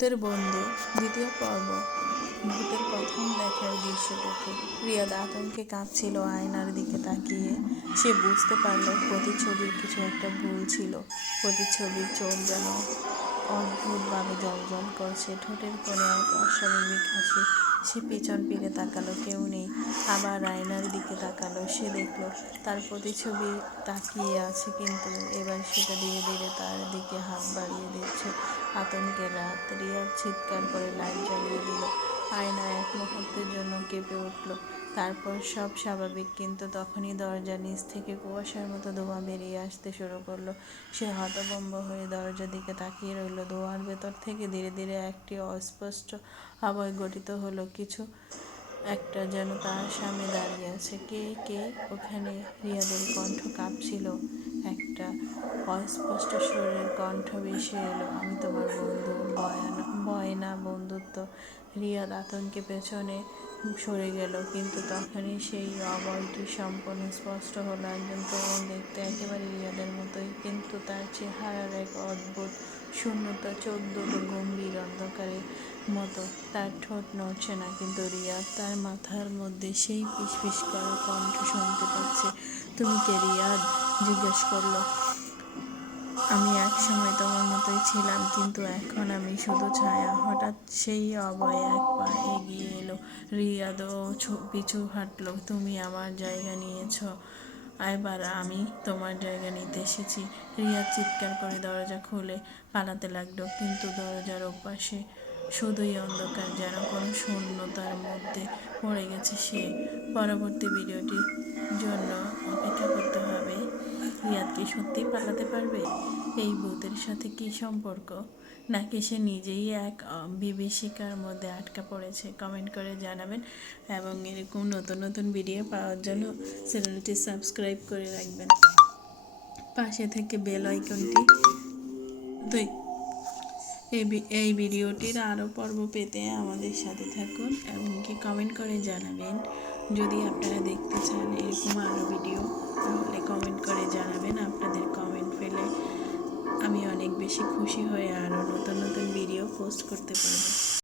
ভূতের বন্ধু দ্বিতীয় পর্ব। ভূতের প্রথম দেখার দৃশ্যটুকু। রিয়াদ আতঙ্কে কাঁপছিল আয়নার দিকে তাকিয়ে। সে বুঝতে পারল প্রতিচ্ছবির কিছু একটা ভুল ছিল। প্রতিচ্ছবির চোখ যেন অদ্ভুতভাবে জ্বলজ্বল করছে, ঠোঁটের কোণে এক অস্বাভাবিক হাসি। সে পেছন ফিরে তাকালো, কেউ নেই। আবার আয়নার দিকে তাকালো, সে দেখল তার প্রতিচ্ছবি তাকিয়ে আছে, কিন্তু এবার সেটা ধীরে ধীরে তার দিকে হাত বাড়িয়ে দিচ্ছে। আতঙ্কের রাত। রিয়াদ চিৎকার করে লাইট জ্বালিয়ে দিল। আয়না এক মুহূর্তের জন্য কেঁপে উঠল, তারপর সব স্বাভাবিক। কিন্তু তখনই দরজার নিচ থেকে কুয়াশার মতো ধোঁয়া বেরিয়ে আসতে শুরু করলো। সে হতভম্ব হয়ে দরজার দিকে তাকিয়ে রইল। ধোঁয়ার ভেতর থেকে ধীরে ধীরে একটি অস্পষ্ট আবয় গঠিত হলো। কিছু একটা যেন তার সামনে দাঁড়িয়ে আছে। কে কে ওখানে? রিয়াদের কণ্ঠ কাঁপছিল। একটা অস্পষ্ট স্বরের কণ্ঠ ভেসে এলো, আমি তোমার বন্ধু। ভয় না, বন্ধুত্ব। রিয়াদ আতঙ্কে পেছনে সরে গেল, কিন্তু তখনই সেই অভয়টি সম্পূর্ণ স্পষ্ট হলো। একজন তরুণ, দেখতে একেবারে রিয়াদের মতোই, কিন্তু তার চেহারার এক অদ্ভুত শূন্যতা, চোখ দুটো গম্ভীর অন্ধকারের মতো। তার ঠোঁট নড়ছে না, কিন্তু রিয়াদ তার মাথার মধ্যে সেই ফিসফিস করা কণ্ঠ শুনতে পাচ্ছে। তুমি কে? রিয়াদ জিজ্ঞেস করলো। আমি এক সময় তোমার মতোই ছিলাম, কিন্তু এখন আমি শুধু ছায়া। হঠাৎ সেই অভয় এক পা এগিয়ে এলো। রিয়াদও পিছু হাঁটলো। তুমি আমার জায়গা নিয়েছ, এবার আমি তোমার জায়গা নিতে এসেছি। রিয়াদ চিৎকার করে দরজা খুলে পালাতে লাগলো, কিন্তু দরজার ওপাশে শুধুই অন্ধকার, যেন কোনো শূন্যতার মধ্যে পড়ে গেছে সে। পরবর্তী ভিডিওটির জন্য অপেক্ষা করতে হবে। রিয়াদ কি সত্যিই পালাতে পারবে? এই ভূতের সাথে কি সম্পর্ক? নাকি সে নিজেই এক বিভীষিকার মধ্যে আটকা পড়েছে? কমেন্ট করে জানাবেন, এবং এরকম নতুন নতুন ভিডিও পাওয়ার জন্য চ্যানেলটি সাবস্ক্রাইব করে রাখবেন। পাশে থেকে বেল আইকনটি এই ভিডিওটির আরও পর্ব পেতে আমাদের সাথে থাকুন, এবং কি কমেন্ট করে জানাবেন যদি আপনারা দেখতে চান এরকম আরও ভিডিও, তাহলে কমেন্ট করে জানাবেন। আপনাদের কমেন্ট পেলে আমি অনেক বেশি খুশি হয়ে আরও নতুন নতুন ভিডিও পোস্ট করতে পারবো।